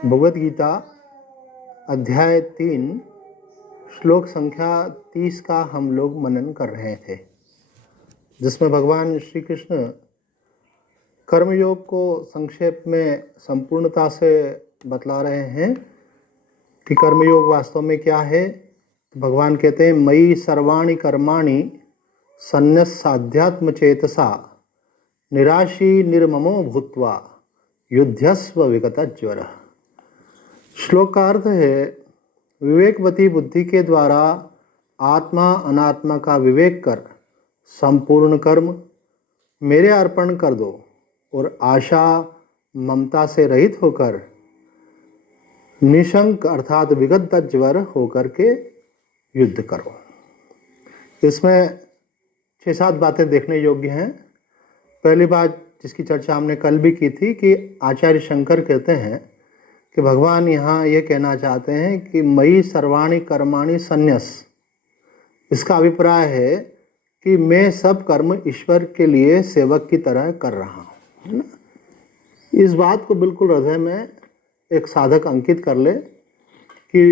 भगवद गीता अध्याय 3 श्लोक संख्या 30 का हम लोग मनन कर रहे थे, जिसमें भगवान श्री कृष्ण कर्मयोग को संक्षेप में संपूर्णता से बतला रहे हैं कि कर्मयोग वास्तव में क्या है। तो भगवान कहते हैं, मयि सर्वाणि कर्माणि सन्न्यस्याध्यात्म चेतसा निराशी निर्ममो भूत्वा युध्यस्व विगत ज्वर। श्लोक का अर्थ है, विवेकवती बुद्धि के द्वारा आत्मा अनात्मा का विवेक कर संपूर्ण कर्म मेरे अर्पण कर दो और आशा ममता से रहित होकर निशंक अर्थात विगत ज्वर होकर के युद्ध करो। इसमें 6-7 बातें देखने योग्य हैं। पहली बात जिसकी चर्चा हमने कल भी की थी कि आचार्य शंकर कहते हैं कि भगवान यहाँ ये कहना चाहते हैं कि मयि सर्वाणि कर्माणि सन्न्यस। इसका अभिप्राय है कि मैं सब कर्म ईश्वर के लिए सेवक की तरह कर रहा हूँ, है ना। इस बात को बिल्कुल हृदय में एक साधक अंकित कर ले कि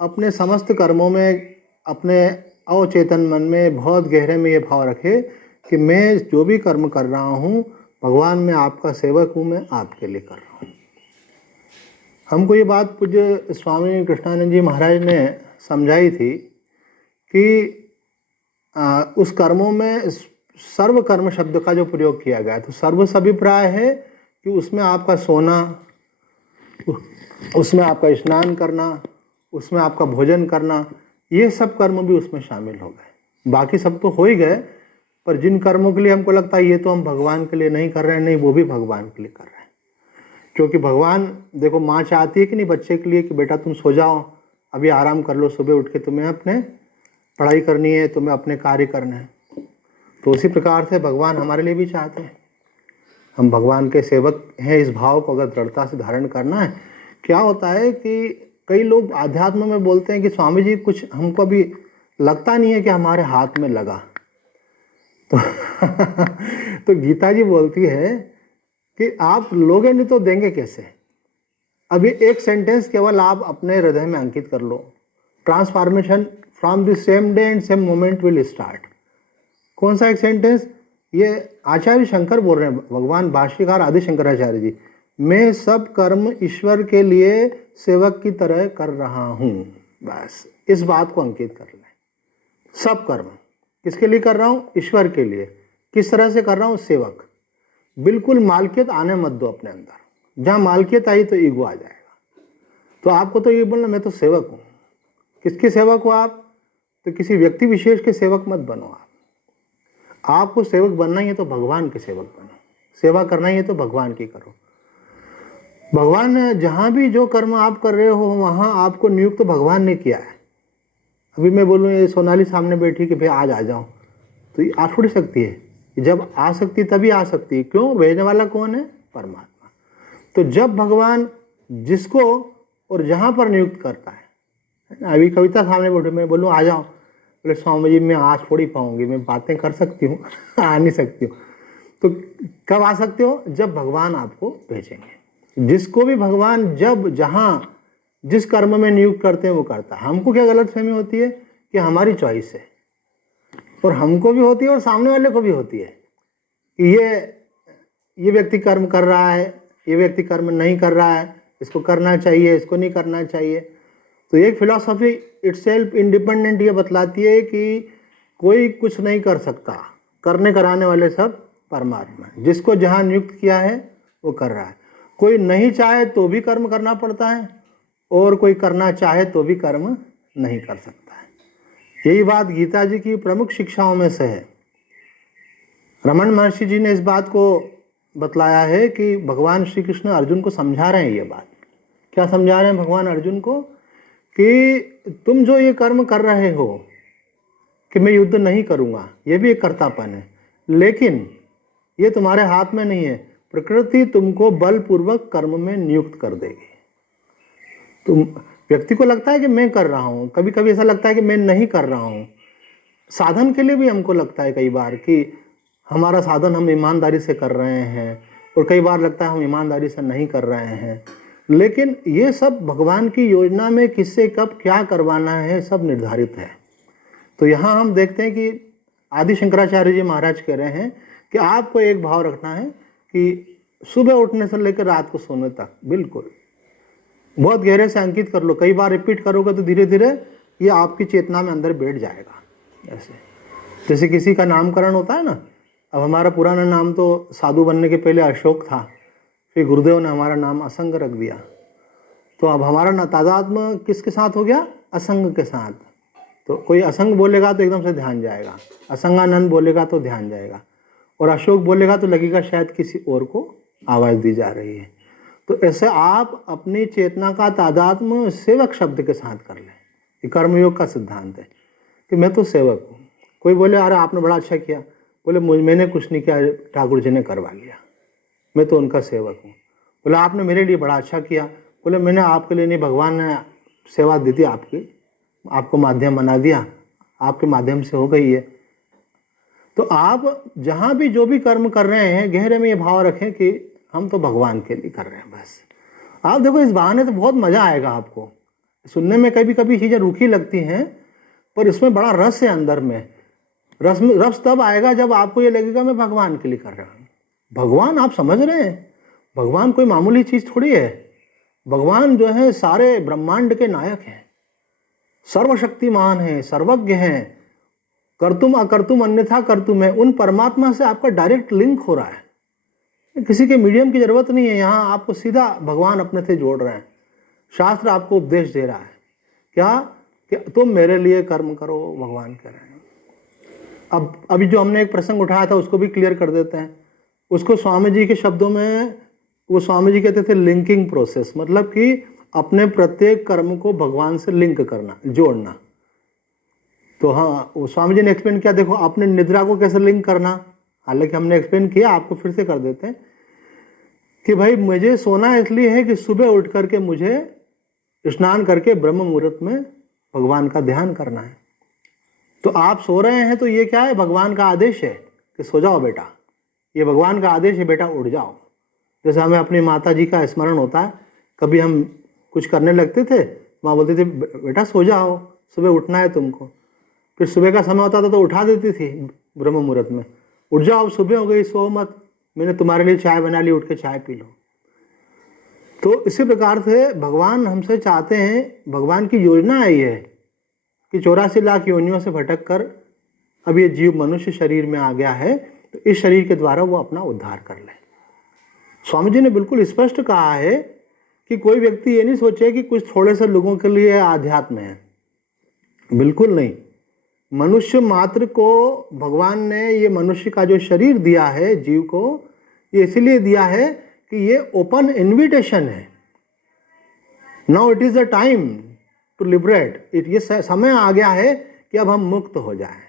अपने समस्त कर्मों में अपने अवचेतन मन में बहुत गहरे में ये भाव रखे कि मैं जो भी कर्म कर रहा हूँ, भगवान मैं आपका सेवक हूँ, मैं आपके लिए कर रहा हूँ। हमको ये बात पूज्य स्वामी कृष्णानंद जी महाराज ने समझाई थी कि उस कर्मों में सर्व कर्म शब्द का जो प्रयोग किया गया, तो सर्व से अभिप्राय है कि उसमें आपका सोना, उसमें आपका स्नान करना, उसमें आपका भोजन करना, ये सब कर्म भी उसमें शामिल हो गए। बाकी सब तो हो ही गए, पर जिन कर्मों के लिए हमको लगता है ये तो हम भगवान के लिए नहीं कर रहे हैं, नहीं, वो भी भगवान के लिए कर रहे हैं। क्योंकि भगवान, देखो, माँ चाहती है कि नहीं बच्चे के लिए कि बेटा तुम सो जाओ, अभी आराम कर लो, सुबह उठ के तुम्हें अपने पढ़ाई करनी है, तुम्हें अपने कार्य करने हैं। तो उसी प्रकार से भगवान हमारे लिए भी चाहते हैं। हम भगवान के सेवक हैं, इस भाव को अगर दृढ़ता से धारण करना है। क्या होता है कि कई लोग आध्यात्म में बोलते हैं कि स्वामी जी कुछ हमको अभी लगता नहीं है कि हमारे हाथ में लगा। तो गीता जी बोलती है कि आप लोगे नहीं तो देंगे कैसे। अभी एक सेंटेंस केवल आप अपने हृदय में अंकित कर लो, transformation from the same day and same moment will start. कौन सा एक सेंटेंस? ये आचार्य शंकर बोल रहे हैं, भगवान भाष्यकार आदि शंकराचार्य जी, मैं सब कर्म ईश्वर के लिए सेवक की तरह कर रहा हूं। बस इस बात को अंकित कर लें। सब कर्म किसके लिए कर रहा हूं? ईश्वर के लिए। किस तरह से कर रहा हूं? सेवक। बिल्कुल मालकियत आने मत दो अपने अंदर। जहां मालकियत आई तो ईगो आ जाएगा। तो आपको तो ये बोलना मैं तो सेवक हूं। किसके सेवक हो आप? तो किसी व्यक्ति विशेष के सेवक मत बनो। आपको सेवक बनना ही है तो भगवान के सेवक बनो। सेवा करना ही है तो भगवान की करो। भगवान ने जहां भी जो कर्म आप कर रहे हो वहां आपको नियुक्त तो भगवान ने किया है। अभी मैं बोलूं ये सोनाली सामने बैठी कि भाई आज आ जाओ, तो ये आ थोड़ी सकती है। जब आ सकती तभी आ सकती है। क्यों? भेजने वाला कौन है? परमात्मा। तो जब भगवान जिसको और जहां पर नियुक्त करता है, अभी कविता सामने बैठे, मैं बोलूं आ जाओ, बोले स्वामी जी मैं आज थोड़ी पाऊंगी, मैं बातें कर सकती हूँ आ नहीं सकती हूँ। तो कब आ सकते हो? जब भगवान आपको भेजेंगे। जिसको भी भगवान जब जहां जिस कर्म में नियुक्त करते हैं वो करता है। हमको क्या गलतफहमी होती है कि हमारी चॉइस है, और हमको भी होती है और सामने वाले को भी होती है कि ये व्यक्ति कर्म कर रहा है, ये व्यक्ति कर्म नहीं कर रहा है, इसको करना चाहिए, इसको नहीं करना चाहिए। तो एक फिलॉसफी इटसेल्फ इंडिपेंडेंट ये बतलाती है कि कोई कुछ नहीं कर सकता, करने कराने वाले सब परमात्मा है। जिसको जहां नियुक्त किया है वो कर रहा है। कोई नहीं चाहे तो भी कर्म करना पड़ता है, और कोई करना चाहे तो भी कर्म नहीं कर सकता है। यही बात गीता जी की प्रमुख शिक्षाओं में से है। रमन महर्षि जी ने इस बात को बतलाया है कि भगवान श्री कृष्ण अर्जुन को समझा रहे हैं। ये बात क्या समझा रहे हैं भगवान अर्जुन को? कि तुम जो ये कर्म कर रहे हो कि मैं युद्ध नहीं करूंगा, ये भी एक कर्तापन है, लेकिन ये तुम्हारे हाथ में नहीं है। प्रकृति तुमको बलपूर्वक कर्म में नियुक्त कर देगी। तुम व्यक्ति को लगता है कि मैं कर रहा हूं, कभी कभी ऐसा लगता है कि मैं नहीं कर रहा हूं। साधन के लिए भी हमको लगता है कई बार कि हमारा साधन हम ईमानदारी से कर रहे हैं, और कई बार लगता है हम ईमानदारी से नहीं कर रहे हैं। लेकिन ये सब भगवान की योजना में किससे कब क्या करवाना है सब निर्धारित है। तो यहाँ हम देखते हैं कि आदि शंकराचार्य जी महाराज कह रहे हैं कि आपको एक भाव रखना है कि सुबह उठने से लेकर रात को सोने तक बिल्कुल बहुत गहरे से अंकित कर लो। कई बार रिपीट करोगे तो धीरे धीरे ये आपकी चेतना में अंदर बैठ जाएगा। ऐसे जैसे किसी का नामकरण होता है ना, अब हमारा पुराना नाम तो साधु बनने के पहले अशोक था, फिर गुरुदेव ने हमारा नाम असंग रख दिया, तो अब हमारा ना तादात्म्य किसके साथ हो गया? असंग के साथ। तो कोई असंग बोलेगा तो एकदम से ध्यान जाएगा, असंगानंद बोलेगा तो ध्यान जाएगा, और अशोक बोलेगा तो लगेगा शायद किसी और को आवाज दी जा रही है। तो ऐसे आप अपनी चेतना का तादात्म्य सेवक शब्द के साथ कर लें। ये कर्मयोग का सिद्धांत है कि मैं तो सेवक हूँ। कोई बोले अरे आपने बड़ा अच्छा किया, बोले मैंने कुछ नहीं किया, ठाकुर जी ने करवा लिया, मैं तो उनका सेवक हूँ। बोले आपने मेरे लिए बड़ा अच्छा किया, बोले मैंने आपके लिए नहीं, भगवान ने सेवा दी थी आपकी, आपको माध्यम बना दिया, आपके माध्यम से हो गई है। तो आप जहाँ भी जो भी कर्म कर रहे हैं गहरे में ये भाव रखें कि हम तो भगवान के लिए कर रहे हैं बस। आप देखो इस बहाने तो बहुत मजा आएगा आपको। सुनने में कभी कभी चीजें रूखी लगती हैं, पर इसमें बड़ा रस है अंदर में। रस तब आएगा जब आपको ये लगेगा मैं भगवान के लिए कर रहा हूँ। भगवान आप समझ रहे हैं, भगवान कोई मामूली चीज थोड़ी है। भगवान जो है सारे ब्रह्मांड के नायक हैं, सर्वशक्तिमान हैं, सर्वज्ञ हैं, कर्तुम अकर्तुम अन्यथा कर्तुम है। उन परमात्मा से आपका डायरेक्ट लिंक हो रहा है, किसी के मीडियम की जरूरत नहीं है। यहाँ आपको सीधा भगवान अपने से जोड़ रहे हैं। शास्त्र आपको उपदेश दे रहा है क्या कि तुम मेरे लिए कर्म करो, भगवान कह रहे हैं। अब अभी जो हमने एक प्रसंग उठाया था उसको भी क्लियर कर देते हैं। उसको स्वामी जी के शब्दों में, वो स्वामी जी कहते थे लिंकिंग प्रोसेस, मतलब कि अपने प्रत्येक कर्म को भगवान से लिंक करना, जोड़ना। तो हाँ, वो स्वामी जी ने एक्सप्लेन किया, देखो आपने निद्रा को कैसे लिंक करना, हालांकि हमने एक्सप्लेन किया, आपको फिर से कर देते हैं कि भाई मुझे सोना इसलिए है कि सुबह उठ करके मुझे स्नान करके ब्रह्म मुहूर्त में भगवान का ध्यान करना है। तो आप सो रहे हैं तो ये क्या है? भगवान का आदेश है कि सो जाओ बेटा, ये भगवान का आदेश है, बेटा उठ जाओ। जैसे हमें अपनी माता जी का स्मरण होता है, कभी हम कुछ करने लगते थे, माँ बोलती थी बेटा सो जाओ, सुबह उठना है तुमको। फिर सुबह का समय होता था तो उठा देती थी ब्रह्म मुहूर्त में, उठ जाओ अब सुबह हो गई, सो मत, मैंने तुम्हारे लिए चाय बना ली, उठ के चाय पी लो। तो इसी प्रकार से भगवान हमसे चाहते हैं, भगवान की योजना आई है कि 84 लाख योनियों से भटक कर अब ये जीव मनुष्य शरीर में आ गया है, तो इस शरीर के द्वारा वो अपना उद्धार कर ले। स्वामी जी ने बिल्कुल स्पष्ट कहा है कि कोई व्यक्ति ये नहीं सोचे कि कुछ थोड़े से लोगों के लिए आध्यात्म है, बिल्कुल नहीं। मनुष्य मात्र को भगवान ने ये मनुष्य का जो शरीर दिया है जीव को, ये इसलिए दिया है कि ये ओपन इन्विटेशन है। Now it is the time to liberate it. ये समय आ गया है कि अब हम मुक्त हो जाएं।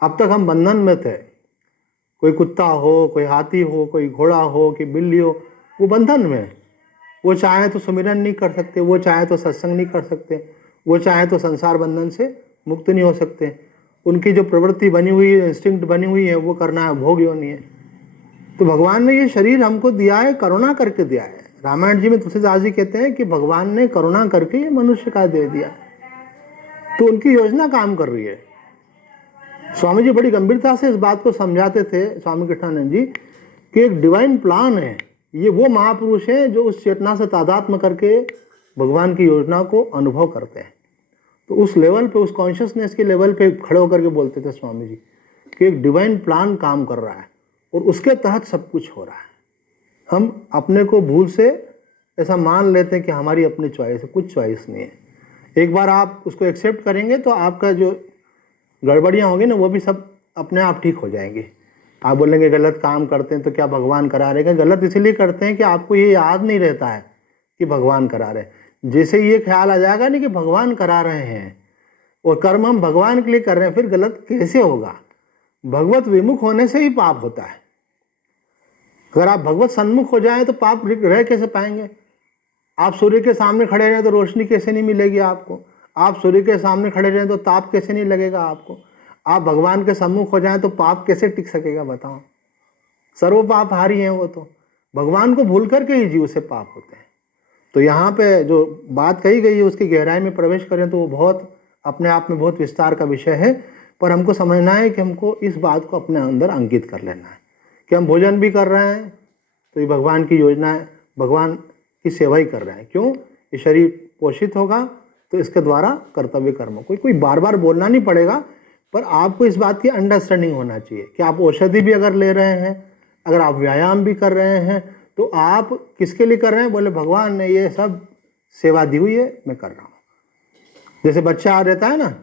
अब तक हम बंधन में थे, कोई कुत्ता हो, कोई हाथी हो, कोई घोड़ा हो, कि बिल्ली हो, वो बंधन में। वो चाहे तो सुमिरन नहीं कर सकते, वो चाहे तो सत्संग नहीं कर सकते, वो चाहे तो संसार बंधन से मुक्त नहीं हो सकते। उनकी जो प्रवृत्ति बनी हुई है, इंस्टिंक्ट बनी हुई है, वो करना है, भोग योनि है। तो भगवान ने ये शरीर हमको दिया है, करुणा करके दिया है। रामायण जी में तुलसीदास जी कहते हैं कि भगवान ने करुणा करके ये मनुष्य का दे दिया, तो उनकी योजना काम कर रही है। स्वामी जी बड़ी गंभीरता से इस बात को समझाते थे, स्वामी कृष्णानंद जी, कि एक डिवाइन प्लान है। ये वो महापुरुष हैं जो उस चेतना से तादात्म्य करके भगवान की योजना को अनुभव करते हैं। तो उस लेवल पे, उस कॉन्शियसनेस के लेवल पे खड़े होकर के बोलते थे स्वामी जी कि एक डिवाइन प्लान काम कर रहा है और उसके तहत सब कुछ हो रहा है। हम अपने को भूल से ऐसा मान लेते हैं कि हमारी अपनी चॉइस है, कुछ चॉइस नहीं है। एक बार आप उसको एक्सेप्ट करेंगे तो आपका जो गड़बड़ियाँ होंगी ना, वो भी सब अपने आप ठीक हो जाएंगी। आप बोलेंगे गलत काम करते हैं तो क्या भगवान करा रहे हैं? गलत इसलिए करते हैं कि आपको ये याद नहीं रहता है कि भगवान करा रहे हैं। जैसे ये ख्याल आ जाएगा नहीं कि भगवान करा रहे हैं और कर्म हम भगवान के लिए कर रहे हैं, फिर गलत कैसे होगा? भगवत विमुख होने से ही पाप होता है। अगर आप भगवत सन्मुख हो जाएं तो पाप रह कैसे पाएंगे? आप सूर्य के सामने खड़े रहें तो रोशनी कैसे नहीं मिलेगी आपको? आप सूर्य के सामने खड़े रहें तो ताप कैसे नहीं लगेगा आपको? आप भगवान के सम्मुख हो जाएं तो पाप कैसे टिक सकेगा? बताओ। सर्व पाप हारी हैं वो तो। भगवान को भूल करके ही जीव से पाप होते हैं। तो यहाँ पे जो बात कही गई है उसकी गहराई में प्रवेश करें तो वो बहुत अपने आप में बहुत विस्तार का विषय है, पर हमको समझना है कि हमको इस बात को अपने अंदर अंकित कर लेना है कि हम भोजन भी कर रहे हैं तो ये भगवान की योजना है, भगवान की सेवा ही कर रहे हैं। क्यों? ये शरीर पोषित होगा तो इसके द्वारा कर्तव्य कर्म कोई बार बार बोलना नहीं पड़ेगा, पर आपको इस बात की अंडरस्टैंडिंग होना चाहिए कि आप औषधि भी अगर ले रहे हैं, अगर आप व्यायाम भी कर रहे हैं तो आप किसके लिए कर रहे हैं? बोले भगवान ने ये सब सेवा दी हुई है, मैं कर रहा हूँ। जैसे बच्चा आ रहता है ना,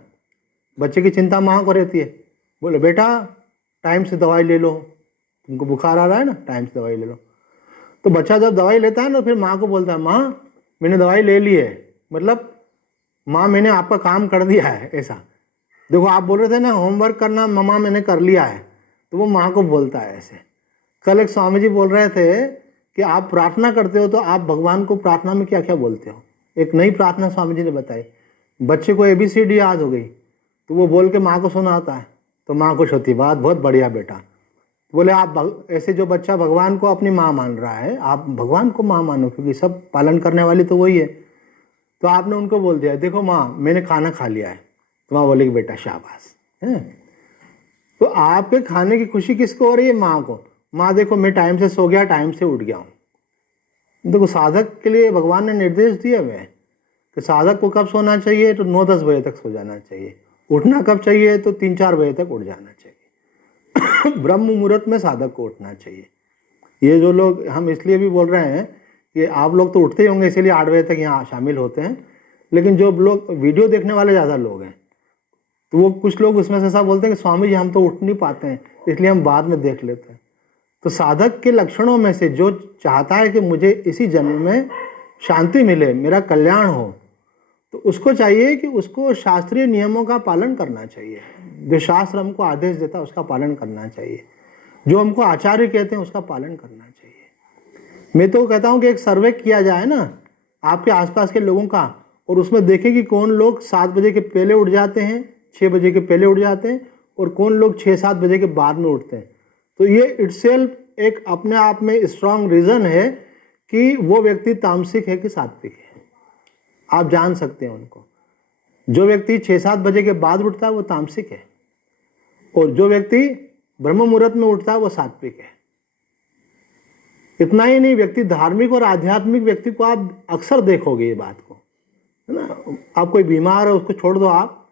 बच्चे की चिंता माँ को रहती है, बोले बेटा टाइम से दवाई ले लो, तुमको बुखार आ रहा है ना, टाइम से दवाई ले लो। तो बच्चा जब दवाई लेता है ना फिर माँ को बोलता है माँ मैंने दवाई ले ली है, मतलब माँ मैंने आपका काम कर दिया है। ऐसा देखो, आप बोल रहे थे ना होमवर्क करना, मम्मा मैंने कर लिया है, तो वो माँ को बोलता है ऐसे। कल एक स्वामी जी बोल रहे थे कि आप प्रार्थना करते हो तो आप भगवान को प्रार्थना में क्या क्या बोलते हो। एक नई प्रार्थना स्वामी जी ने बताई, बच्चे को ABCD याद हो गई तो वो बोल के माँ को सुनाता है, तो माँ खुश होती, बात बहुत बढ़िया बेटा। बोले आप ऐसे जो बच्चा भगवान को अपनी माँ मान रहा है, आप भगवान को माँ मानो क्योंकि सब पालन करने वाली तो वही है। तो आपने उनको बोल दिया देखो माँ मैंने खाना खा लिया है, तो माँ बोलेगी बेटा शाबाश है। तो आपके खाने की खुशी किसको हो रही है? माँ को। माँ देखो मैं टाइम से सो गया, टाइम से उठ गया हूँ। देखो साधक के लिए भगवान ने निर्देश दिए हुए हैं कि साधक को कब सोना चाहिए, तो 9-10 बजे तक सो जाना चाहिए। उठना कब चाहिए, तो 3-4 बजे तक उठ जाना चाहिए। ब्रह्म मुहूर्त में साधक को उठना चाहिए। ये जो लोग हम इसलिए भी बोल रहे हैं कि आप लोग तो उठते ही होंगे इसीलिए 8 बजे तक यहाँ शामिल होते हैं, लेकिन जो लोग वीडियो देखने वाले ज़्यादा लोग हैं तो वो कुछ लोग उसमें से ऐसा बोलते हैं कि स्वामी जी हम तो उठ नहीं पाते हैं इसलिए हम बाद में देख लेते हैं। तो साधक के लक्षणों में से जो चाहता है कि मुझे इसी जन्म में शांति मिले, मेरा कल्याण हो, तो उसको चाहिए कि उसको शास्त्रीय नियमों का पालन करना चाहिए। जो शास्त्र हमको आदेश देता है उसका पालन करना चाहिए, जो हमको आचार्य कहते हैं उसका पालन करना चाहिए। मैं तो कहता हूं कि एक सर्वे किया जाए ना आपके आसपास के लोगों का, और उसमें देखें कि कौन लोग 7 बजे के पहले उठ जाते हैं, 6 बजे के पहले उठ जाते हैं, और कौन लोग 6-7 बजे के बाद में उठते हैं। तो ये इटसेल्फ एक अपने आप में स्ट्रांग रीजन है कि वो व्यक्ति तामसिक है कि सात्विक है। आप जान सकते हैं उनको। जो व्यक्ति 6-7 बजे के बाद उठता है वो तामसिक है, और जो व्यक्ति ब्रह्म मुहूर्त में उठता है वो सात्विक है। इतना ही नहीं, व्यक्ति धार्मिक और आध्यात्मिक व्यक्ति को आप अक्सर देखोगे ये बात को, है ना। आप कोई बीमार है उसको छोड़ दो, आप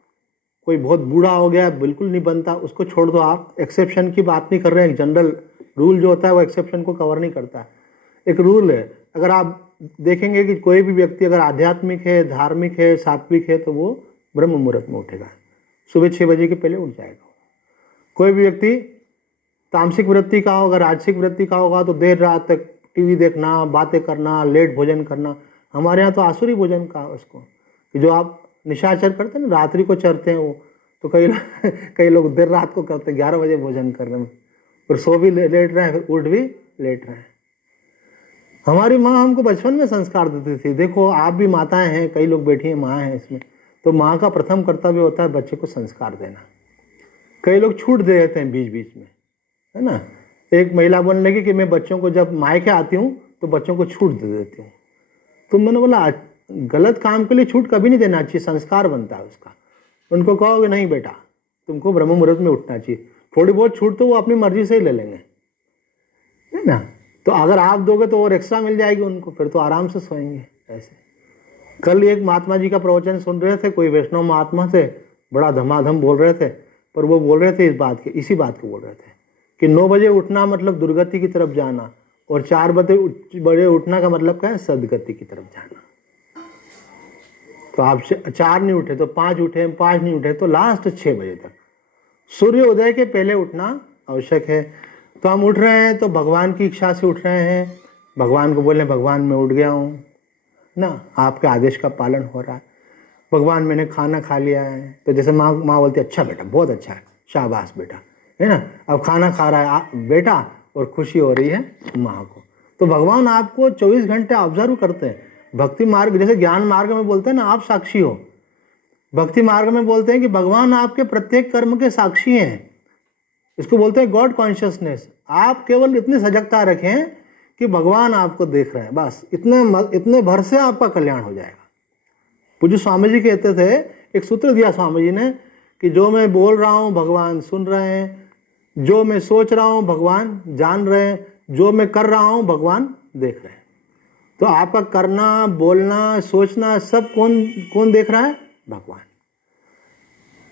कोई बहुत बूढ़ा हो गया बिल्कुल नहीं बनता उसको छोड़ दो, आप एक्सेप्शन की बात नहीं कर रहे हैं। एक जनरल रूल जो होता है वो एक्सेप्शन को कवर नहीं करता है, एक रूल है। अगर आप देखेंगे कि कोई भी व्यक्ति अगर आध्यात्मिक है, धार्मिक है, सात्विक है, तो वो ब्रह्म मुहूर्त में उठेगा, सुबह 6 बजे के पहले उठ जाएगा। कोई भी व्यक्ति तामसिक वृत्ति का होगा, राजसिक वृत्ति का होगा, तो देर रात तक टीवी देखना, बातें करना, लेट भोजन करना। हमारे यहाँ तो आसुरी भोजन का उसको, कि जो आप निशाचर करते हैं ना, रात्रि को चरते हैं वो, तो कई लोग देर रात को करते हैं, 11 बजे भोजन कर रहे हैं, फिर सो भी लेट रहे हैं, फिर उठ भी लेट रहे हैं। हमारी माँ हमको बचपन में संस्कार देती थी। देखो आप भी माताएं हैं, कई लोग बैठी हैं माँ हैं इसमें, तो माँ का प्रथम कर्तव्य होता है बच्चे को संस्कार देना। कई लोग छूट दे देते हैं बीच बीच में, है ना। एक महिला बोलने लगी कि मैं बच्चों को जब मायके आती हूँ तो बच्चों को छूट दे देती हूँ। तो मैंने बोला गलत काम के लिए छूट कभी नहीं देना चाहिए, संस्कार बनता है उसका। उनको कहोगे नहीं बेटा तुमको ब्रह्म मुहूर्त में उठना चाहिए, थोड़ी बहुत छूट तो वो अपनी मर्जी से ही ले लेंगे, है ना। तो अगर आप दोगे तो और एक्स्ट्रा मिल जाएगी उनको, फिर तो आराम से सोएंगे ऐसे। कल एक महात्मा जी का प्रवचन सुन रहे थे, कोई वैष्णव महात्मा थे, बड़ा धमाधम बोल रहे थे, पर वो बोल रहे थे इसी बात को बोल रहे थे कि 9 बजे उठना मतलब दुर्गति की तरफ जाना, और 4 बजे उठना का मतलब क्या है, सदगति की तरफ जाना। तो आप 4 नहीं उठे तो 5 उठे, 5 नहीं उठे तो लास्ट 6 बजे तक, सूर्य उदय के पहले उठना आवश्यक है। तो हम उठ रहे हैं तो भगवान की इच्छा से उठ रहे हैं, भगवान को बोले भगवान मैं उठ गया हूँ ना, आपके आदेश का पालन हो रहा है। भगवान मैंने खाना खा लिया है, तो जैसे माँ बोलती है अच्छा बेटा बहुत अच्छा है, शाबाश बेटा, है ना। अब खाना खा रहा है बेटा और खुशी हो रही है माँ को। तो भगवान आपको 24 घंटे ऑब्जर्व करते हैं। भक्ति मार्ग, जैसे ज्ञान मार्ग में बोलते हैं ना आप साक्षी हो, भक्ति मार्ग में बोलते हैं कि भगवान आपके प्रत्येक कर्म के साक्षी हैं। इसको बोलते हैं गॉड कॉन्शियसनेस। आप केवल इतनी सजगता रखें कि भगवान आपको देख रहे हैं, बस इतने भर से आपका कल्याण हो जाएगा। पूज्य स्वामी जी कहते थे, एक सूत्र दिया स्वामी जी ने कि जो मैं बोल रहा हूं भगवान सुन रहे हैं, जो मैं सोच रहा हूं भगवान जान रहे हैं, जो मैं कर रहा हूं भगवान देख रहे हैं। तो आपका करना, बोलना, सोचना सब कौन देख रहा है? भगवान।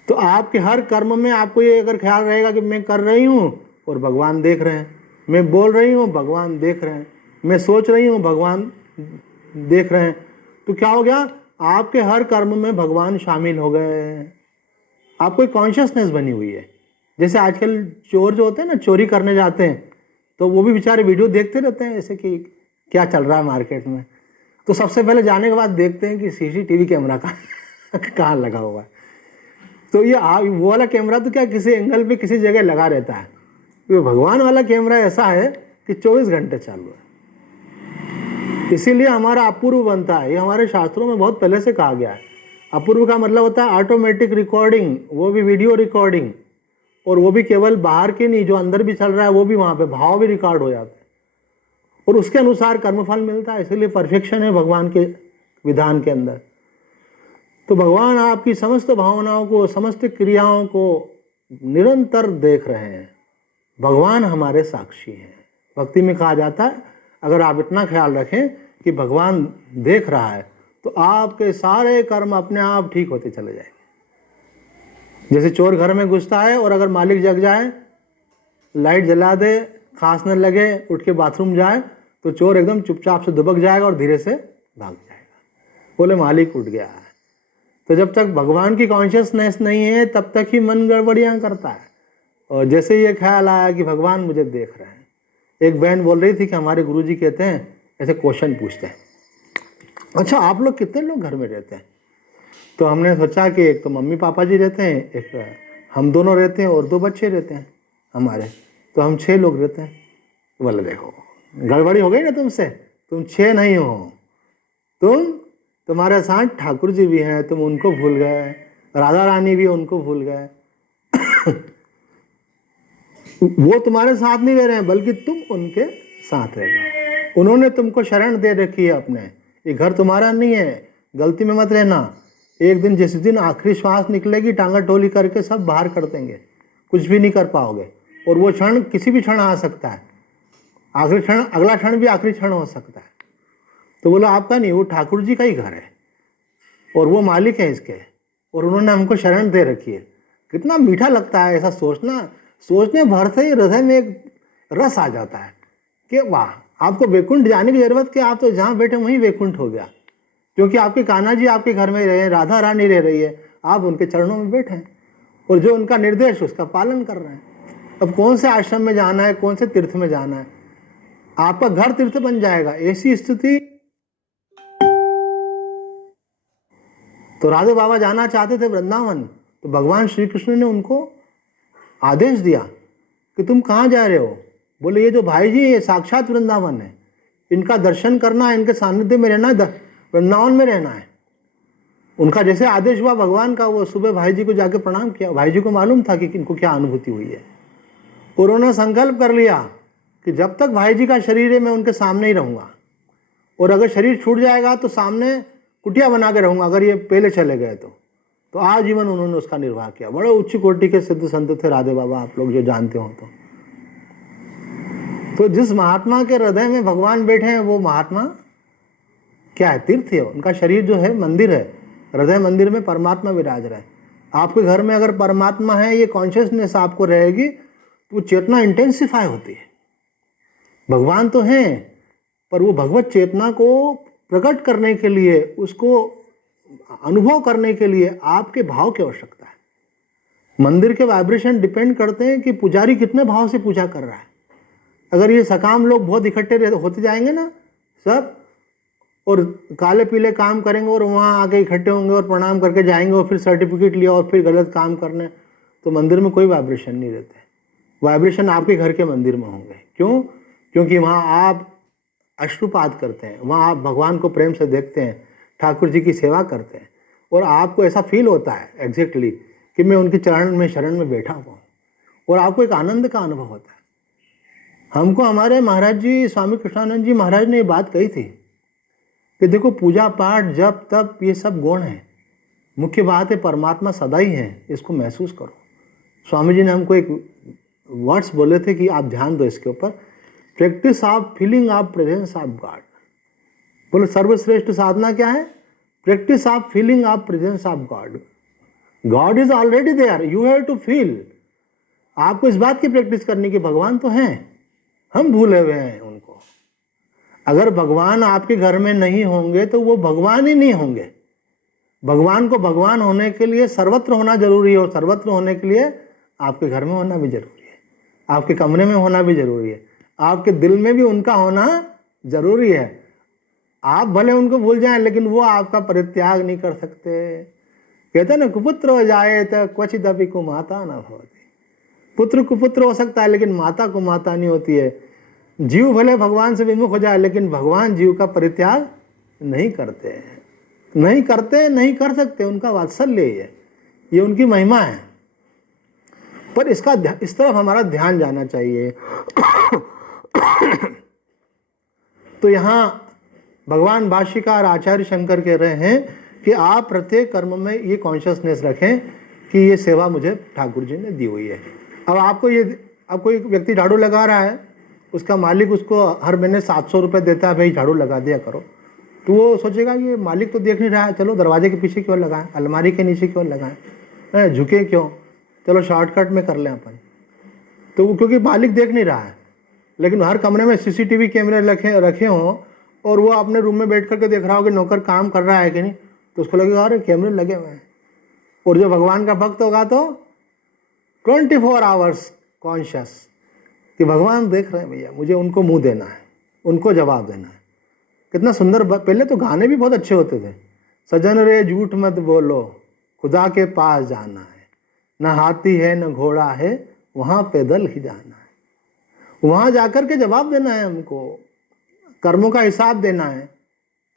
तो आपके हर कर्म में आपको ये अगर ख्याल रहेगा कि मैं कर रही हूं और भगवान देख रहे हैं, मैं बोल रही हूं भगवान देख रहे हैं, मैं सोच रही हूं भगवान देख रहे हैं, तो क्या हो गया? आपके हर कर्म में भगवान शामिल हो गए। आपको एक कॉन्शियसनेस बनी हुई है। जैसे आजकल चोर जो होते हैं ना, चोरी करने जाते हैं तो वो भी बेचारे वीडियो देखते रहते हैं ऐसे कि क्या चल रहा है मार्केट में। तो सबसे पहले जाने के बाद देखते हैं कि सीसीटीवी कैमरा कहाँ लगा हुआ है। तो ये वो वाला कैमरा तो क्या किसी एंगल पे किसी जगह लगा रहता है, तो भगवान वाला कैमरा ऐसा है कि 24 घंटे चालू है। इसीलिए हमारा अपूर्व बनता है। ये हमारे शास्त्रों में बहुत पहले से कहा गया है। अपूर्व का मतलब होता है ऑटोमेटिक रिकॉर्डिंग, वो भी वीडियो रिकॉर्डिंग, और वो भी केवल बाहर के नहीं, जो अंदर भी चल रहा है वो भी वहां पे भाव भी रिकॉर्ड हो जाते हैं और उसके अनुसार कर्मफल मिलता है। इसलिए परफेक्शन है भगवान के विधान के अंदर। तो भगवान आपकी समस्त भावनाओं को, समस्त क्रियाओं को निरंतर देख रहे हैं। भगवान हमारे साक्षी हैं। भक्ति में कहा जाता है अगर आप इतना ख्याल रखें कि भगवान देख रहा है तो आपके सारे कर्म अपने आप ठीक होते चले जाएंगे। जैसे चोर घर में घुसता है और अगर मालिक जग जाए, लाइट जला दे, खांसने लगे, उठ के बाथरूम जाए, तो चोर एकदम चुपचाप से दुबक जाएगा और धीरे से भाग जाएगा, बोले मालिक उठ गया है। तो जब तक भगवान की कॉन्शियसनेस नहीं है तब तक ही मन गड़बड़ियां करता है। और जैसे ये ख्याल आया कि भगवान मुझे देख रहे हैं, एक बहन बोल रही थी कि हमारे गुरुजी कहते हैं ऐसे क्वेश्चन पूछते हैं, अच्छा आप लोग कितने लोग घर में रहते हैं? तो हमने सोचा कि एक तो मम्मी पापा जी रहते हैं, एक हम दोनों रहते हैं और 2 बच्चे रहते हैं हमारे, तो हम 6 लोग रहते हैं। बोले देखो गड़बड़ी हो गई ना तुमसे, तुम 6 नहीं हो, तुम्हारे साथ ठाकुर जी भी हैं, तुम उनको भूल गए, राधा रानी भी उनको भूल गए। वो तुम्हारे साथ नहीं रह रहे हैं बल्कि तुम उनके साथ रह रहे हो। उन्होंने तुमको शरण दे रखी है अपने, ये घर तुम्हारा नहीं है, गलती में मत रहना। एक दिन जिस दिन आखिरी श्वास निकलेगी टांगा टोली करके सब बाहर कर देंगे, कुछ भी नहीं कर पाओगे। और वो क्षण किसी भी क्षण आ सकता है, आखिरी क्षण, अगला क्षण भी आखिरी क्षण हो सकता है। तो बोला आपका नहीं, वो ठाकुर जी का ही घर है और वो मालिक है इसके, और उन्होंने हमको शरण दे रखी है। कितना मीठा लगता है ऐसा सोचना। सोचने भर से ही हृदय में एक रस आ जाता है कि वाह, आपको वैकुंठ जाने की जरूरत क्या, आप तो जहां बैठे वहीं वैकुंठ हो गया। क्योंकि आपके कान्हा जी आपके घर में रहे, राधा रानी रह रही है, आप उनके चरणों में बैठे हैं और जो उनका निर्देश उसका पालन कर रहे हैं। अब कौन से आश्रम में जाना है, कौन से तीर्थ में जाना है, आपका घर तीर्थ बन जाएगा। ऐसी स्थिति। तो राधे बाबा जाना चाहते थे वृंदावन, तो भगवान श्री कृष्ण ने उनको आदेश दिया कि तुम कहाँ जा रहे हो? बोले ये जो भाई जी ये साक्षात वृंदावन है, इनका दर्शन करना है, इनके सानिध्य में रहना है, वृंदावन में रहना है। उनका जैसे आदेश हुआ भगवान का, वो सुबह भाई जी को जाके प्रणाम किया। भाई जी को मालूम था कि इनको क्या अनुभूति हुई है। उन्होंने संकल्प कर लिया कि जब तक भाई जी का शरीर है मैं उनके सामने ही रहूंगा, और अगर शरीर छूट जाएगा तो सामने कुटिया बना के रहूंगा, अगर ये पहले चले गए तो आजीवन उन्होंने उसका निर्वाह किया। बड़े उच्च कोटि के सिद्ध संत थे राधे बाबा, आप लोग जो जानते हो। तो जिस महात्मा के हृदय में भगवान बैठे हैं वो महात्मा क्या है? तीर्थ है। उनका शरीर जो है मंदिर है, हृदय मंदिर में परमात्मा विराज रहा है। आपके घर में अगर परमात्मा है, ये कॉन्शियसनेस आपको रहेगी तो चेतना इंटेंसिफाई होती है। भगवान तो है, पर वो भगवत चेतना को प्रकट करने के लिए, उसको अनुभव करने के लिए आपके भाव की आवश्यकता है। मंदिर के वाइब्रेशन डिपेंड करते हैं कि पुजारी कितने भाव से पूजा कर रहा है। अगर ये सकाम लोग बहुत इकट्ठे होते जाएंगे ना सब, और काले पीले काम करेंगे और वहां आके इकट्ठे होंगे और प्रणाम करके जाएंगे और फिर सर्टिफिकेट लिया और फिर गलत काम करने, तो मंदिर में कोई वाइब्रेशन नहीं रहते। वाइब्रेशन आपके घर के मंदिर में होंगे। क्यों? क्योंकि वहां आप अश्रुपात करते हैं, वहां आप भगवान को प्रेम से देखते हैं, ठाकुर जी की सेवा करते हैं, और आपको ऐसा फील होता है एग्जैक्टली कि मैं उनके चरण में, शरण में बैठा हुआ हूं, और आपको एक आनंद का अनुभव होता है। हमको हमारे महाराज जी स्वामी कृष्णानंद जी महाराज ने ये बात कही थी कि देखो पूजा पाठ जप तप ये सब गुण है, मुख्य बात है परमात्मा सदा ही है, इसको महसूस करो। स्वामी जी ने हमको एक वर्ड्स बोले थे कि आप ध्यान दो इसके ऊपर, practice of feeling of presence of God. बोले सर्वश्रेष्ठ साधना क्या है? Practice of feeling of presence of God. God is already there, you have to feel. आपको इस बात की प्रैक्टिस करनी कि भगवान तो हैं, हम भूले हुए हैं उनको। अगर भगवान आपके घर में नहीं होंगे तो वो भगवान ही नहीं होंगे। भगवान को भगवान होने के लिए सर्वत्र होना जरूरी है, और सर्वत्र होने के लिए आपके घर में होना भी जरूरी है, आपके कमरे में होना भी जरूरी है, आपके दिल में भी उनका होना जरूरी है। आप भले उनको भूल जाएं लेकिन वो आपका परित्याग नहीं कर सकते। कहते हैं ना, कुपुत्र हो जाए तो क्वचित अपि कुमाता न भवति। पुत्र कुपुत्र हो सकता है लेकिन माता को माता नहीं होती है। जीव भले भगवान से विमुख हो जाए लेकिन भगवान जीव का परित्याग नहीं करते, नहीं करते, नहीं कर सकते। उनका वात्सल्य है, ये उनकी महिमा है। पर इस तरफ हमारा ध्यान जाना चाहिए। तो यहां भगवान भाष्यकार आचार्य शंकर कह रहे हैं कि आप प्रत्येक कर्म में ये कॉन्शियसनेस रखें कि ये सेवा मुझे ठाकुर जी ने दी हुई है। अब कोई व्यक्ति झाड़ू लगा रहा है, उसका मालिक उसको हर महीने 700 रुपये देता है, भाई झाड़ू लगा दिया करो, तो वो सोचेगा ये मालिक तो देख नहीं रहा है, चलो दरवाजे के पीछे क्यों लगाएं, अलमारी के नीचे क्यों लगाएं, झुके क्यों, चलो शॉर्टकट में कर लें अपन। तो वो क्योंकि मालिक देख नहीं रहा है। लेकिन हर कमरे में सीसीटीवी कैमरे रखे हों और वो अपने रूम में बैठ करके देख रहा हो कि नौकर काम कर रहा है कि नहीं, तो उसको लगेगा अरे कैमरे लगे हुए हैं। और जो भगवान का भक्त होगा तो 24 आवर्स कॉन्शियस कि भगवान देख रहे हैं भैया, मुझे उनको मुंह देना है, उनको जवाब देना है। कितना सुंदर। पहले तो गाने भी बहुत अच्छे होते थे। सजन रे झूठ मत बोलो, खुदा के पास जाना है, न हाथी है न घोड़ा है, वहां पैदल ही जाना है। वहां जाकर के जवाब देना है, हमको कर्मों का हिसाब देना है।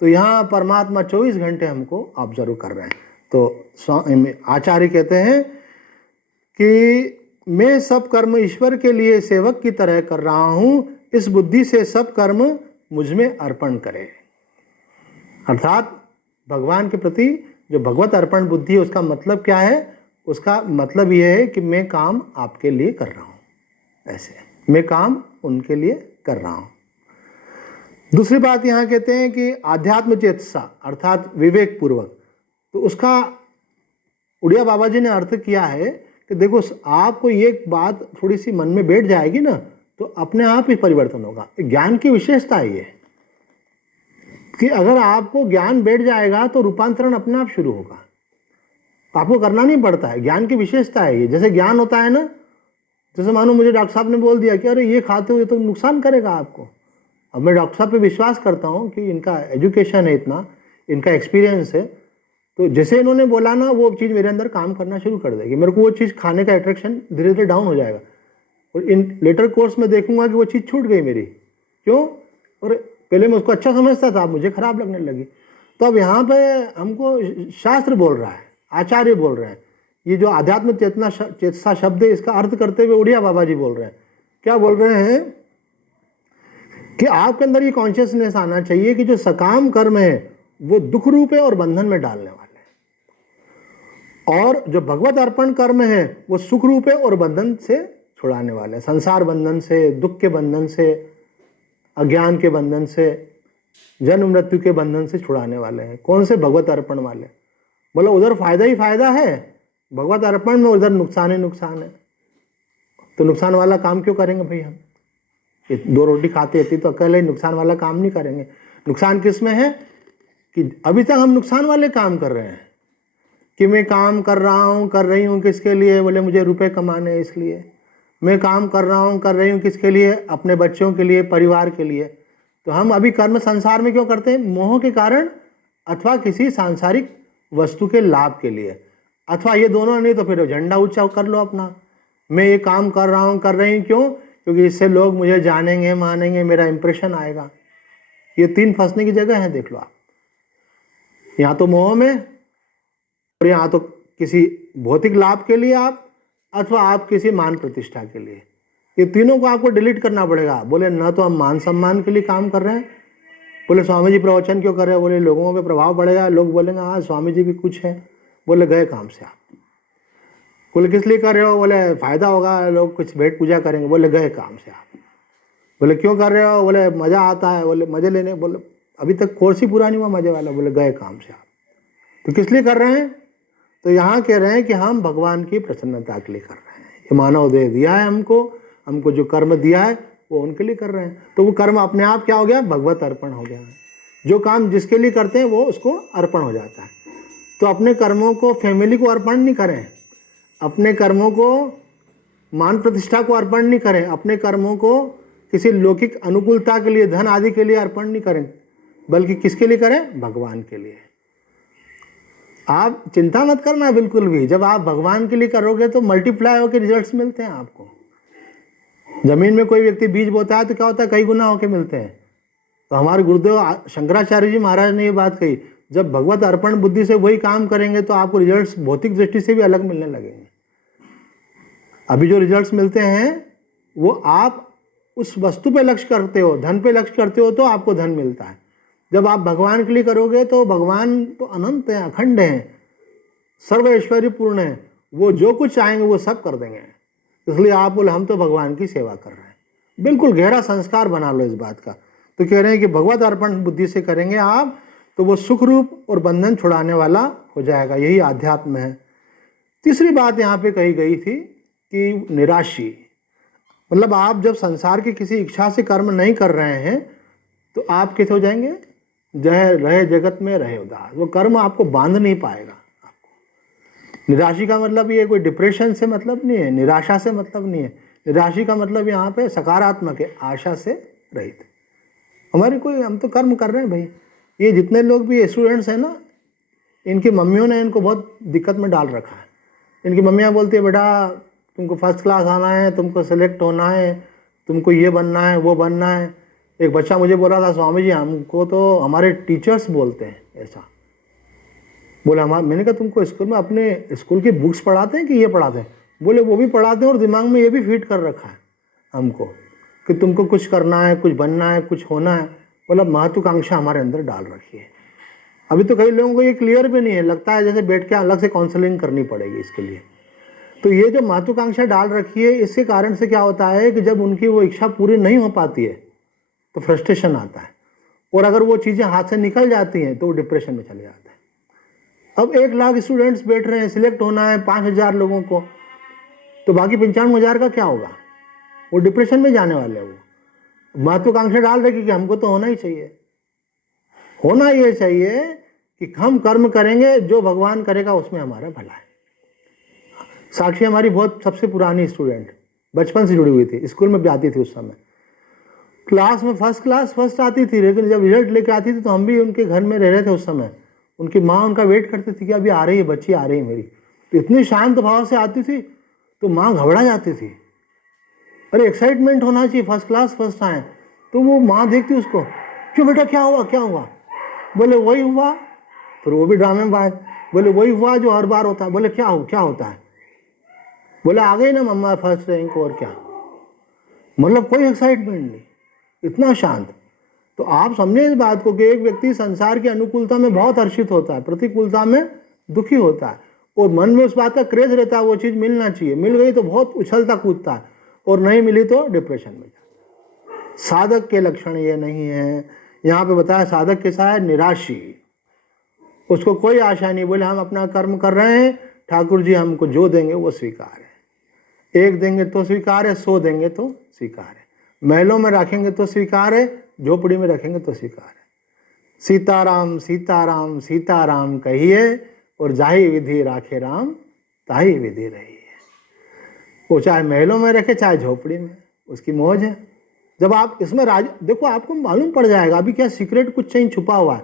तो यहाँ परमात्मा 24 घंटे हमको ऑब्जर्व कर रहे हैं। तो आचार्य कहते हैं कि मैं सब कर्म ईश्वर के लिए सेवक की तरह कर रहा हूं, इस बुद्धि से सब कर्म मुझ में अर्पण करें। अर्थात भगवान के प्रति जो भगवत अर्पण बुद्धि है, उसका मतलब क्या है? उसका मतलब यह है कि मैं काम आपके लिए कर रहा हूं, ऐसे मैं काम उनके लिए कर रहा हूं। दूसरी बात यहां कहते हैं कि आध्यात्म चेतसा अर्थात विवेक पूर्वक। तो उसका उड़िया बाबा जी ने अर्थ किया है कि देखो, आपको ये बात थोड़ी सी मन में बैठ जाएगी ना, तो अपने आप ही परिवर्तन होगा। ज्ञान की विशेषता है ये कि अगर आपको ज्ञान बैठ जाएगा तो रूपांतरण अपने आप शुरू होगा, आपको करना नहीं पड़ता है। ज्ञान की विशेषता है ये। जैसे ज्ञान होता है ना, जैसे मानो मुझे डॉक्टर साहब ने बोल दिया कि अरे ये खाते हो ये तो नुकसान करेगा आपको। अब मैं डॉक्टर साहब पे विश्वास करता हूँ कि इनका एजुकेशन है, इतना इनका एक्सपीरियंस है, तो जैसे इन्होंने बोला ना, वो चीज़ मेरे अंदर काम करना शुरू कर देगी। मेरे को वो चीज़ खाने का अट्रैक्शन धीरे धीरे डाउन हो जाएगा, और इन लेटर कोर्स में देखूंगा कि वो चीज़ छूट गई मेरी। क्यों? और पहले मैं उसको अच्छा समझता था, मुझे खराब लगने लगी। तो अब यहाँ पे हमको शास्त्र बोल रहा है, आचार्य बोल रहे हैं, ये जो आध्यात्म चेतसा शब्द है, इसका अर्थ करते हुए उड़िया बाबा जी बोल रहे हैं। क्या बोल रहे हैं कि आपके अंदर ये कॉन्शियसनेस आना चाहिए कि जो सकाम कर्म है वो दुख रूप है और बंधन में डालने वाले हैं, और जो भगवत अर्पण कर्म है वो सुख रूप है और बंधन से छुड़ाने वाले हैं। संसार बंधन से, दुख के बंधन से, अज्ञान के बंधन से, जन्म मृत्यु के बंधन से छुड़ाने वाले हैं। कौन से? भगवत अर्पण वाले। बोलो उधर फायदा ही फायदा है भगवत अर्पण में, उधर नुकसान ही नुकसान है। तो नुकसान वाला काम क्यों करेंगे भाई? हम ये 2 रोटी खाते रहती तो अकेले नुकसान वाला काम नहीं करेंगे। नुकसान किस में है कि अभी तक हम नुकसान वाले काम कर रहे हैं कि मैं काम कर रहा हूं, कर रही हूं किसके लिए? बोले मुझे रुपए कमाने हैं, इसलिए मैं काम कर रहा हूं, कर रही हूं किसके लिए? अपने बच्चों के लिए, परिवार के लिए। तो हम अभी कर्म संसार में क्यों करते हैं? मोह के कारण, अथवा किसी सांसारिक वस्तु के लाभ के लिए, अथवा ये दोनों नहीं तो फिर झंडा ऊंचा कर लो अपना। मैं ये काम कर रहा हूं, कर रही हूं, क्यों? क्योंकि इससे लोग मुझे जानेंगे, मानेंगे, मेरा इंप्रेशन आएगा। ये 3 फंसने की जगह है, देख लो आप। यहाँ तो मोह में, और यहाँ तो किसी भौतिक लाभ के लिए आप, अथवा आप किसी मान प्रतिष्ठा के लिए। ये तीनों को आपको डिलीट करना पड़ेगा। बोले ना तो हम मान सम्मान के लिए काम कर रहे हैं, बोले स्वामी जी प्रवचन क्यों कर रहे हैं, बोले लोगों पे प्रभाव पड़ेगा, लोग बोलेंगे हाँ स्वामी जी भी कुछ है, बोले गए काम से आप। बोले किस लिए कर रहे हो, बोले फायदा होगा, लोग कुछ भेंट पूजा करेंगे, बोले गए काम से आप। बोले क्यों कर रहे हो, बोले मजा आता है, बोले मजे लेने, बोले अभी तक कोर्स ही पूरा नहीं हुआ मजे वाला, बोले गए काम से आप। तो किस लिए कर रहे हैं, तो यहाँ कह रहे हैं कि हम भगवान की प्रसन्नता के लिए कर रहे हैं। ये मानव देह दिया है हमको जो कर्म दिया है वो उनके लिए कर रहे हैं। तो वो कर्म अपने आप क्या हो गया, भगवत अर्पण हो गया। जो काम जिसके लिए करते हैं वो उसको अर्पण हो जाता है। तो अपने कर्मों को फैमिली को अर्पण नहीं करें, अपने कर्मों को मान प्रतिष्ठा को अर्पण नहीं करें, अपने कर्मों को किसी लौकिक अनुकूलता के लिए, धन आदि के लिए अर्पण नहीं करें, बल्कि किसके लिए करें, भगवान के लिए। आप चिंता मत करना बिल्कुल भी, जब आप भगवान के लिए करोगे तो मल्टीप्लाई होकर रिजल्ट्स मिलते हैं आपको। जमीन में कोई व्यक्ति बीज बोता है तो क्या होता है, कई गुना होके मिलते हैं। तो हमारे गुरुदेव शंकराचार्य जी महाराज ने ये बात कही, जब भगवत अर्पण बुद्धि से वही काम करेंगे तो आपको रिजल्ट्स भौतिक दृष्टि से भी अलग मिलने लगेंगे। अभी जो रिजल्ट्स मिलते हैं वो आप उस वस्तु पे लक्ष्य करते हो, धन पे लक्ष्य करते हो तो आपको धन मिलता है। जब आप भगवान के लिए करोगे तो भगवान तो अनंत है, अखंड है, सर्व ऐश्वर्यपूर्ण है, वो जो कुछ चाहेंगे वो सब कर देंगे। इसलिए आप बोले हम तो भगवान की सेवा कर रहे हैं, बिल्कुल गहरा संस्कार बना लो इस बात का। तो कह रहे हैं कि भगवत अर्पण बुद्धि से करेंगे आप तो वो सुख रूप और बंधन छुड़ाने वाला हो जाएगा, यही आध्यात्म है। तीसरी बात यहाँ पे कही गई थी कि निराशी, मतलब आप जब संसार की किसी इच्छा से कर्म नहीं कर रहे हैं तो आप कैसे हो जाएंगे, जय रहे जगत में रहे उदास, वो कर्म आपको बांध नहीं पाएगा। आपको निराशी का मतलब ये कोई डिप्रेशन से मतलब नहीं है, निराशा से मतलब नहीं है। निराशी का मतलब यहाँ पे सकारात्मक है, आशा से रहित। हमारी कोई, हम तो कर्म कर रहे हैं भाई। ये जितने लोग भी स्टूडेंट्स हैं ना, इनकी मम्मियों ने इनको बहुत दिक्कत में डाल रखा है। इनकी मम्मियाँ बोलती है बेटा तुमको फर्स्ट क्लास आना है, तुमको सेलेक्ट होना है, तुमको ये बनना है वो बनना है। एक बच्चा मुझे बोला था स्वामी जी हमको तो हमारे टीचर्स बोलते हैं ऐसा। बोले हमारे, मैंने कहा तुमको स्कूल में अपने स्कूल की बुक्स पढ़ाते हैं कि ये पढ़ाते हैं, बोले वो भी पढ़ाते हैं और दिमाग में ये भी फिट कर रखा है हमको कि तुमको कुछ करना है, कुछ बनना है, कुछ होना है। मतलब महत्वाकांक्षा हमारे अंदर डाल रखी है। अभी तो कई लोगों को ये क्लियर भी नहीं है, लगता है जैसे बैठ के अलग से काउंसलिंग करनी पड़ेगी इसके लिए। तो ये जो महत्वाकांक्षा डाल रखी है, इसके कारण से क्या होता है कि जब उनकी वो इच्छा पूरी नहीं हो पाती है तो फ्रस्ट्रेशन आता है, और अगर वो चीज़ें हाथ से निकल जाती हैं तो वो डिप्रेशन में चले जाते हैं। अब 1 लाख स्टूडेंट्स बैठ रहे हैं, सिलेक्ट होना है 5,000 लोगों को, तो बाकी 95,000 का क्या होगा, वो डिप्रेशन में जाने वाले हैं। वो महत्वाकांक्षा डाल रखी कि हमको तो होना ही चाहिए। होना ये चाहिए कि हम कर्म करेंगे, जो भगवान करेगा उसमें हमारा भला है। साक्षी हमारी बहुत सबसे पुरानी स्टूडेंट, बचपन से जुड़ी हुई थी, स्कूल में भी आती थी उस समय, क्लास में फर्स्ट आती थी, लेकिन जब रिजल्ट लेके आती थी तो हम भी उनके घर में रह रहे थे उस समय। उनकी माँ उनका वेट करती थी कि अभी आ रही है बच्ची, आ रही है मेरी। तो इतनी शांत भाव से आती थी तो माँ घबरा जाती थी, अरे एक्साइटमेंट होना चाहिए, फर्स्ट आए। तो वो माँ देखती उसको, क्यों बेटा क्या हुआ, बोले वही हुआ। फिर वो भी ड्रामे में बात, बोले वही हुआ जो हर बार होता है। बोले क्या होता है, बोले आ गई ना मम्मा फर्स्ट रैंक, और क्या। मतलब कोई एक्साइटमेंट नहीं, इतना शांत। तो आप समझे इस बात को कि एक व्यक्ति संसार की अनुकूलता में बहुत हर्षित होता है, प्रतिकूलता में दुखी होता है, और मन में उस बात का क्रेज रहता है वो चीज मिलना चाहिए, मिल गई तो बहुत उछलता कूदता है, और नहीं मिली तो डिप्रेशन में जाता है। साधक के लक्षण ये नहीं है। यहाँ पे बताया साधक कैसा है, निराशी, उसको कोई आशा नहीं। बोले हम अपना कर्म कर रहे हैं, ठाकुर जी हमको जो देंगे वो स्वीकार है। 1 देंगे तो स्वीकार है, 100 देंगे तो स्वीकार है, महलों में रखेंगे तो स्वीकार है, झोपड़ी में रखेंगे तो स्वीकार है। सीताराम सीताराम सीताराम कहिए, और जाहि विधि राखे राम ताहि विधि रही है। वो चाहे महलों में रखे चाहे झोपड़ी में, उसकी मौज है। जब आप इसमें देखो आपको मालूम पड़ जाएगा अभी क्या सीक्रेट कुछ चीज छुपा हुआ है।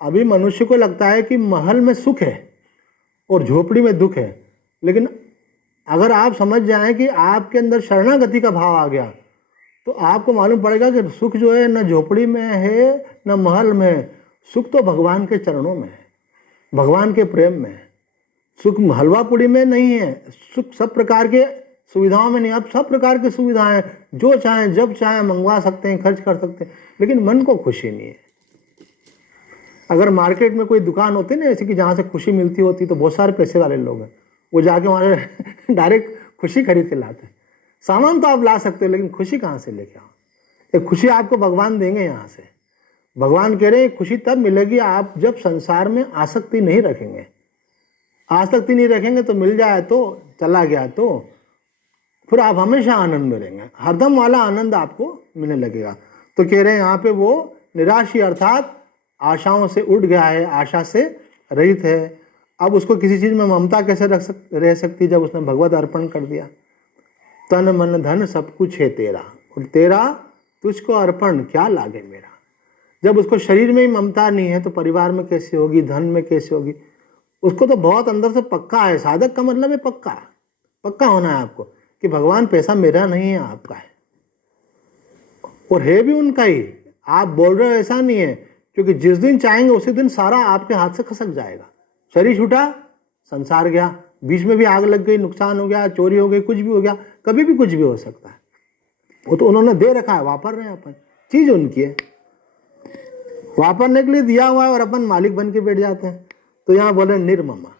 अभी मनुष्य को लगता है कि महल में सुख है और झोपड़ी में दुख है, लेकिन अगर आप समझ जाएं कि आपके अंदर शरणागति का भाव आ गया तो आपको मालूम पड़ेगा कि सुख जो है न झोपड़ी में है न महल में है, सुख तो भगवान के चरणों में है, भगवान के प्रेम में है। सुख हलवा पूड़ी में नहीं है, सुख सब प्रकार के सुविधाओं में नहीं, अब सब प्रकार की सुविधाएं हैं, जो चाहें जब चाहें मंगवा सकते हैं, खर्च कर सकते हैं, लेकिन मन को खुशी नहीं है। अगर मार्केट में कोई दुकान होती ना ऐसी कि जहाँ से खुशी मिलती होती, तो बहुत सारे पैसे वाले लोग हैं, वो जाके वहाँ डायरेक्ट खुशी खरीद के लाते हैं। सामान तो आप ला सकते हो, लेकिन खुशी कहाँ से लेके आओ? ये खुशी आपको भगवान देंगे यहाँ से। भगवान कह रहे हैं खुशी तब मिलेगी आप जब संसार में आसक्ति नहीं रखेंगे। आसक्ति नहीं रखेंगे तो मिल जाए तो, चला गया तो, फिर आप हमेशा आनंद में रहेंगे, हरदम वाला आनंद आपको मिलने लगेगा। तो कह रहे हैं यहाँ पे वो निराशी अर्थात आशाओं से उठ गया है, आशा से रहित है। अब उसको किसी चीज में ममता कैसे रह सकती जब उसने भगवत अर्पण कर दिया। तन मन धन सब कुछ है तेरा, और तेरा तुझको अर्पण क्या लागे मेरा। जब उसको शरीर में ही ममता नहीं है तो परिवार में कैसे होगी, धन में कैसे होगी। उसको तो बहुत अंदर से पक्का है, साधक का मतलब है पक्का, पक्का होना है आपको कि भगवान पैसा मेरा नहीं है, आपका है, और है भी उनका ही। आप बोल रहे हो ऐसा नहीं है, क्योंकि जिस दिन चाहेंगे उसी दिन सारा आपके हाथ से खसक जाएगा। शरीर छूटा, संसार गया, बीच में भी आग लग गई, नुकसान हो गया, चोरी हो गई, कुछ भी हो गया, कभी भी कुछ भी हो सकता है। वो तो उन्होंने दे रखा है, वापर रहे हैं अपन, चीज उनकी है, वापरने के लिए दिया हुआ है, और अपन मालिक बन के बैठ जाते हैं। तो यहाँ बोले निर्ममा,